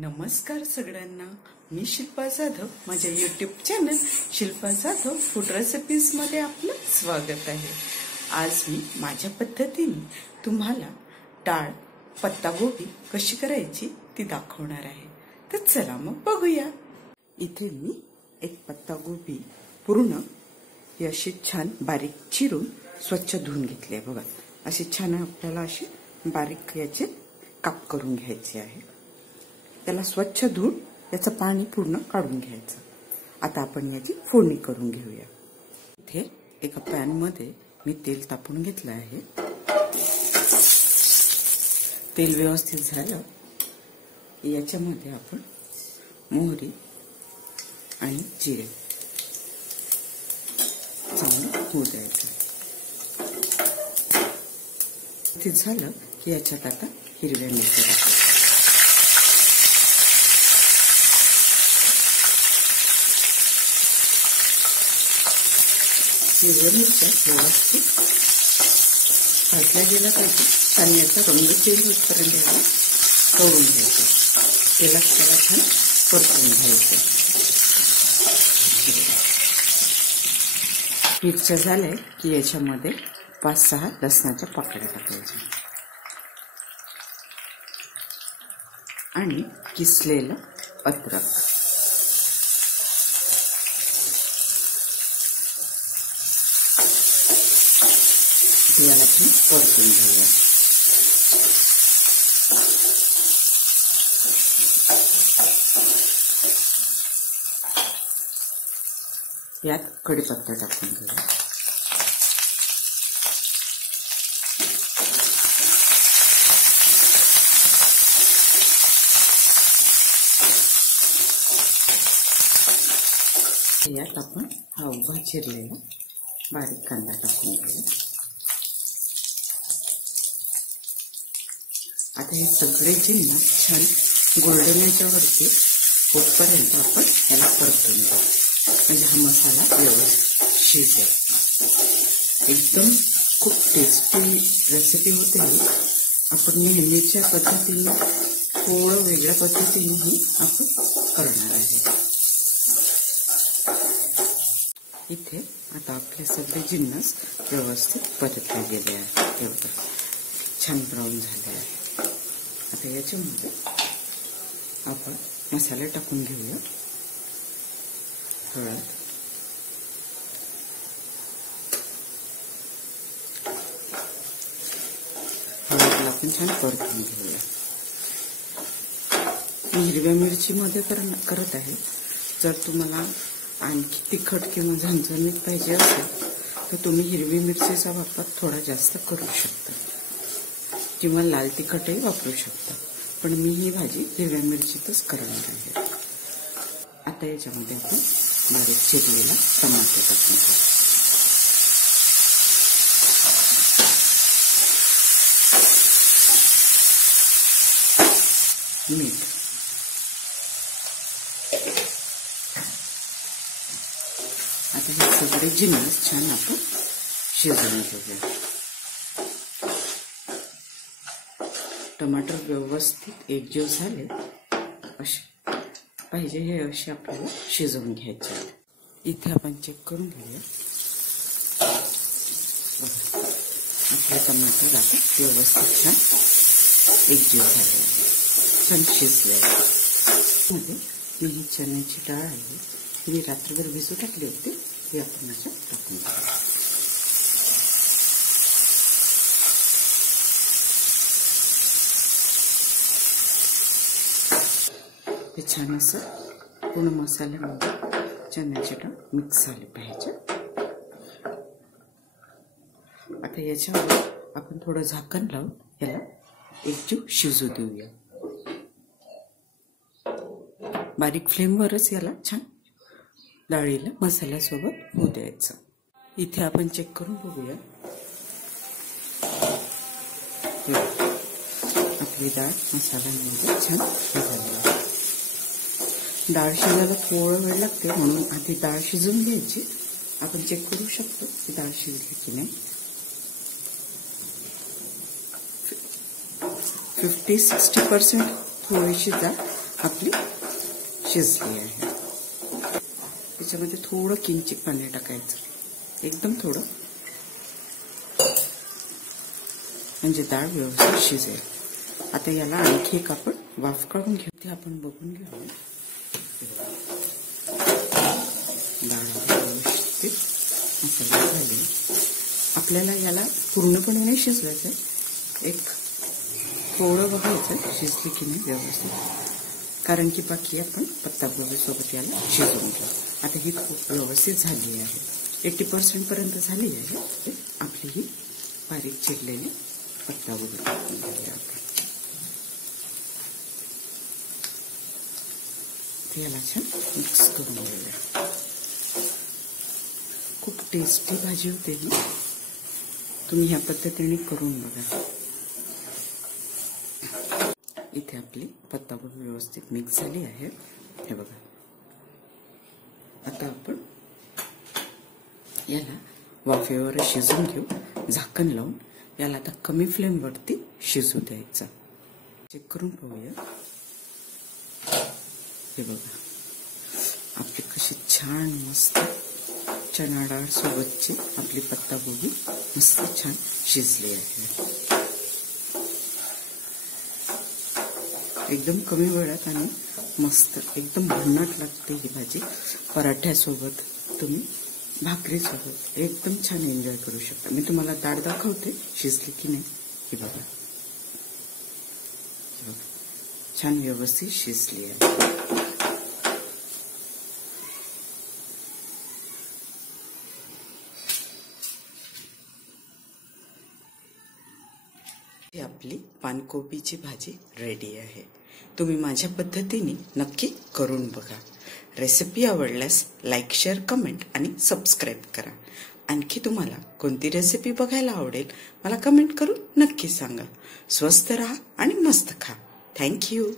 नमस्कार सगळ्यांना, मी शिल्पा जाधव. माझ्या YouTube channel Shilpa Jadhav food recipes मध्ये आपलं स्वागत आहे. आज मी माझ्या पद्धतीने तुम्हाला डाळ पत्तागोबी कशी करायची ती दाखवणार आहे. तर चला मग बघूया. इथे मी एक पत्तागोबी पूर्ण अशी छान बारीक चिरून स्वच्छ धुवून घेतली आहे. बघा, अशी छान आपल्याला अशी बारीक याचे काप करून घ्यायचे आहे. त्याला स्वच्छ धुवून याचं पाणी पूर्ण काढून घ्यायचं. आता आपण याची फोडणी करून घेऊया. इथे एका पॅन मध्ये मी तेल तापवून घेतलं आहे. तेल व्यवस्थित झालं की याच्यामध्ये आपण मोहरी आणि जिरे चांगलं होऊ द्यायचं. ते झालं की याच्यात आता हिरव्या मिरच्या टाकायच्या. हिरव्या मिरच्या व्यवस्थित भाजल्या गेल्या पाहिजे आणि याचा रंग चेंज होईपर्यंत याला तळून घ्यायचं. त्याला छान परतून घ्यायचं. मिरच्या झाल्या की याच्यामध्ये 5-6 लसणाच्या पाकळ्या टाकायच्या आणि किसलेलं अद्रक. याला परतून घेऊया. यात कढीपत्ता टाकून घेऊया. यात आपण हा उभा चिरलेला बारीक कांदा टाकून घेऊया. आता हे सगळे जिन्नस छान गोल्डन याच्यावरती होतपर्यंत आपण याला परतून घेऊ. म्हणजे हा मसाला व्यवस्थित शिजेल. एकदम खूप टेस्टी रेसिपी होते ही. आपण नेहमीच्या पद्धतीने थोडं वेगळ्या पद्धतीनेही आपण करणार आहे. इथे आता आपले सगळे जिन्नस व्यवस्थित परतले गेले आहेत. तेवढं छान ब्राऊन झाले आहे. आता याच्यामध्ये आपण मसाले टाकून घेऊया. हळद, हळदला आपण छान परतून घेऊया. मी हिरव्या मिरची मध्ये करत आहे. जर तुम्हाला आणखी तिखट किंवा झणझणीत पाहिजे असेल तर तुम्ही हिरवी मिरचीचा वापर थोडा जास्त करू शकता किंवा लाल तिखटही वापरू शकता. पण मी ही भाजी हिरव्या मिरचीतच करणार आहे. आता याच्यामध्ये आपण बारीक चिरलेला टमाटर टाकून घेऊ. मीठ, आता हे सगळे जिन्नस छान आपण शिजवून घेऊया. टमाटर व्यवस्थित एकजीव झाले असे पाहिजे हे असे आपल्याला शिजवून घ्यायचे. इथे आपण चेक करून घेऊया. आपले टमाटर आता व्यवस्थित छान एकजीव झाले आहे, छान शिजले आहे. मध्ये मी ही चण्याची डाळ आहे, मी रात्रभर भिजू टाकली होती, ती आपण याच्यात टाकून घेऊया. हे छान असं पूर्ण मसाल्यामध्ये चण्याची डाळ मिक्स झाली पाहिजे. आता याच्यावर आपण थोडं झाकण लावून याला एकजीव शिजू देऊया. बारीक फ्लेमवरच याला छान डाळीला मसाल्यासोबत होऊ द्यायचं. इथे आपण चेक करून बघूया. आपली डाळ मसाल्यांमध्ये छान शिजली आहे. डाळ शिजायला थोडा वेळ लागते, म्हणून आधी डाळ शिजून घ्यायची. आपण चेक करू शकतो की डाळ शिजली की नाही. 50-60% थोडीशी डाळ आपली शिजली आहे. त्याच्यामध्ये थोडं किंचित पाणी टाकायचं, एकदम थोडं, म्हणजे डाळ व्यवस्थित शिजेल. आता याला आणखी एक आपण वाफ काढून घेऊ. ते आपण बघून घेऊ. डाळ व्यवस्थित मसाला झाली. आपल्याला याला पूर्णपणे नाही शिजवायचं, एक थोडं बघायचं शिजली की नाही व्यवस्थित, कारण की बाकी आपण पत्तागोबी सोबत याला शिजवून घेऊ. आता ही खूप व्यवस्थित झाली आहे, 80% पर्यंत झाली आहे. आपली ही बारीक चिरलेली पत्तागोबी टाकून घेऊया आपण. याला छान मिक्स करून घेऊया. खूप टेस्टी भाजी होते ही, तुम्ही ह्या पद्धतीने करून बघा. इथे आपली पत्तागोबी व्यवस्थित मिक्स झाली आहे, हे बघा. आता आपण याला वाफेवर शिजून घेऊ, झाकण लावून. याला आता कमी फ्लेम वरती शिजू द्यायचं. चेक करून पाहूया. हे बघा, आपली कशी छान मस्त चणा डाळ सोबतची आपली पत्तागोबी मस्त छान शिजली आहे. एकदम कमी वेळात आणि मस्त एकदम भन्नाट लागते ही भाजी. पराठ्यासोबत, तुम्ही भाकरीसोबत एकदम छान एन्जॉय करू शकता. मी तुम्हाला डाळ दाखवते शिजली की नाही. हे बघा, छान व्यवस्थित शिजली आहे. आपली पानकोबीची भाजी रेडी आहे. तुम्ही माझ्या पद्धतीने नक्की करून बघा. रेसिपी आवडल्यास लाईक, शेअर, कमेंट आणि सबस्क्राईब करा. आणखी तुम्हाला कोणती रेसिपी बघायला आवडेल मला कमेंट करून नक्की सांगा. स्वस्थ राहा आणि मस्त खा. थँक्यू.